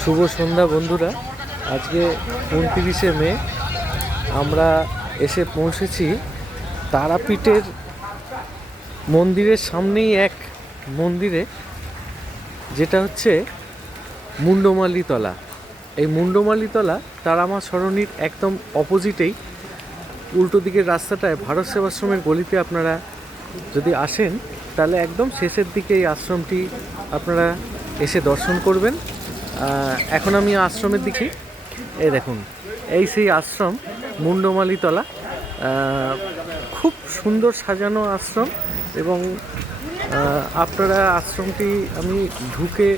শুভ সন্ধ্যা বন্ধুরা। আজকে 29শে মে আমরা এসে পৌঁছেছি তারাপীঠের মন্দিরের সামনেই এক মন্দিরে, যেটা হচ্ছে মুন্ডমালিতলা। এই মুন্ডমালিতলা তারামা সরণির একদম অপোজিটেই উল্টো দিকের রাস্তাটায় ভারত সেবাশ্রমের গলিতে আপনারা যদি আসেন তাহলে একদম শেষের দিকে এই আশ্রমটি আপনারা এসে দর্শন করবেন। এখন আমি আশ্রমের দিকে, এই দেখুন, এই সেই আশ্রম মুন্ডমালিতলা। খুব সুন্দর সাজানো আশ্রম এবং আপনারা আশ্রমটি আমি ঢুকে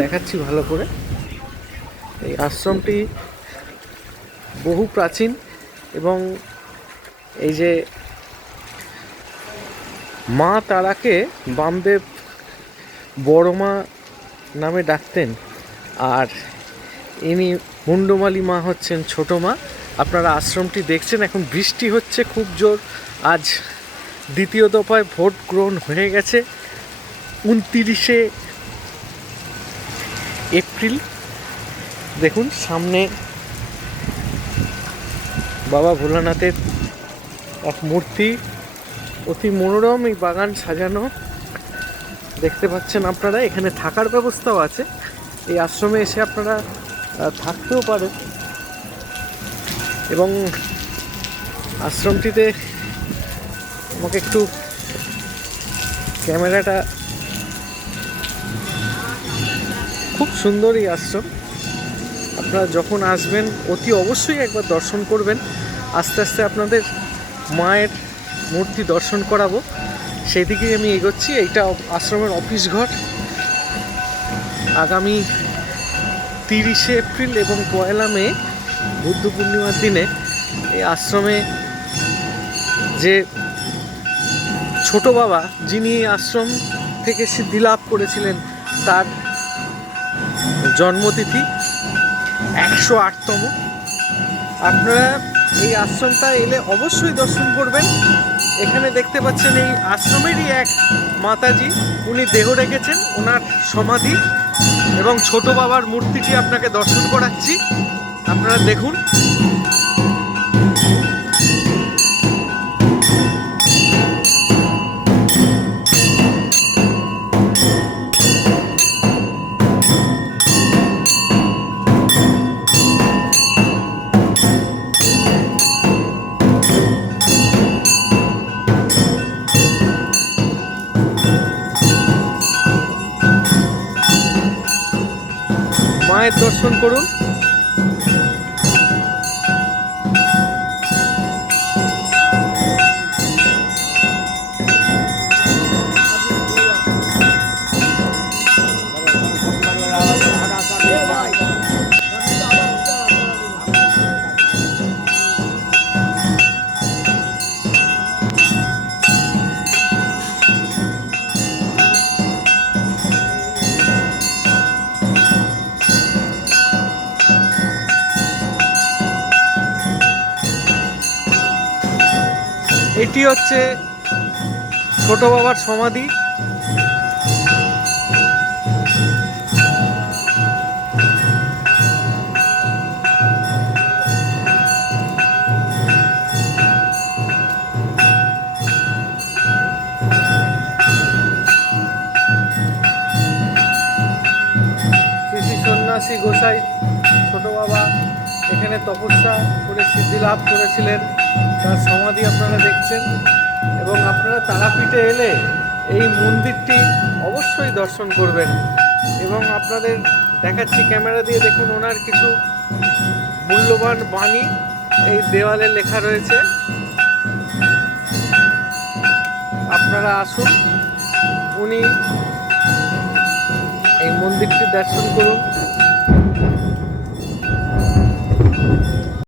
দেখাচ্ছি ভালো করে। এই আশ্রমটি বহু প্রাচীন এবং এই যে মা তারাকে বামদেব বড় মা নামে ডাকতেন, আর ইনি মুন্ডমালি মা হচ্ছেন ছোট মা। আপনারা আশ্রমটি দেখছেন, এখন বৃষ্টি হচ্ছে খুব জোর। আজ দ্বিতীয় দফায় ভোট গ্রহণ হয়ে গেছে 29শে এপ্রিল। দেখুন সামনে বাবা ভোলানাথের এক মূর্তি, অতি মনোরম এই বাগান সাজানো দেখতে পাচ্ছেন আপনারা। এখানে থাকার ব্যবস্থাও আছে, এই আশ্রমে এসে আপনারা থাকতেও পারেন। এবং আশ্রমটিতে আমাকে একটু ক্যামেরাটা, খুব সুন্দর এই আশ্রম। আপনারা যখন আসবেন অতি অবশ্যই একবার দর্শন করবেন। আস্তে আস্তে আপনাদের মায়ের মূর্তি দর্শন করাবো, সেই দিকেই আমি এগোচ্ছি। এইটা আশ্রমের অফিস ঘর। আগামী 30শে এপ্রিল এবং 1 মে বুদ্ধ পূর্ণিমার দিনে এই আশ্রমে যে ছোট বাবা, যিনি আশ্রম থেকে সিদ্ধি লাভ করেছিলেন, তার জন্মতিথি 108তম। আপনারা এই আশ্রমটা এলে অবশ্যই দর্শন করবেন। এখানে দেখতে পাচ্ছেন এই আশ্রমেরই এক মাতাজি, উনি দেহ রেখেছেন, ওনার সমাধি এবং ছোট বাবার মূর্তিটি আপনাকে দর্শন করাচ্ছি। আপনারা দেখুন। মায়ের দর্শন করুন। এটি হচ্ছে ছোট বাবার সমাধি। শ্রী সন্ন্যাসী গোসাই ছোট বাবা এখানে তপস্যা করে সিদ্ধি লাভ করেছিলেন, তার সমাধি আপনারা দেখছেন। এবং আপনারা তারাপীঠে এলে এই মন্দিরটি অবশ্যই দর্শন করবেন। এবং আপনাদের দেখাচ্ছি ক্যামেরা দিয়ে, দেখুন ওনার কিছু মূল্যবান বাণী এই দেওয়ালে লেখা রয়েছে। আপনারা আসুন, উনি এই মন্দিরটি দর্শন করুন।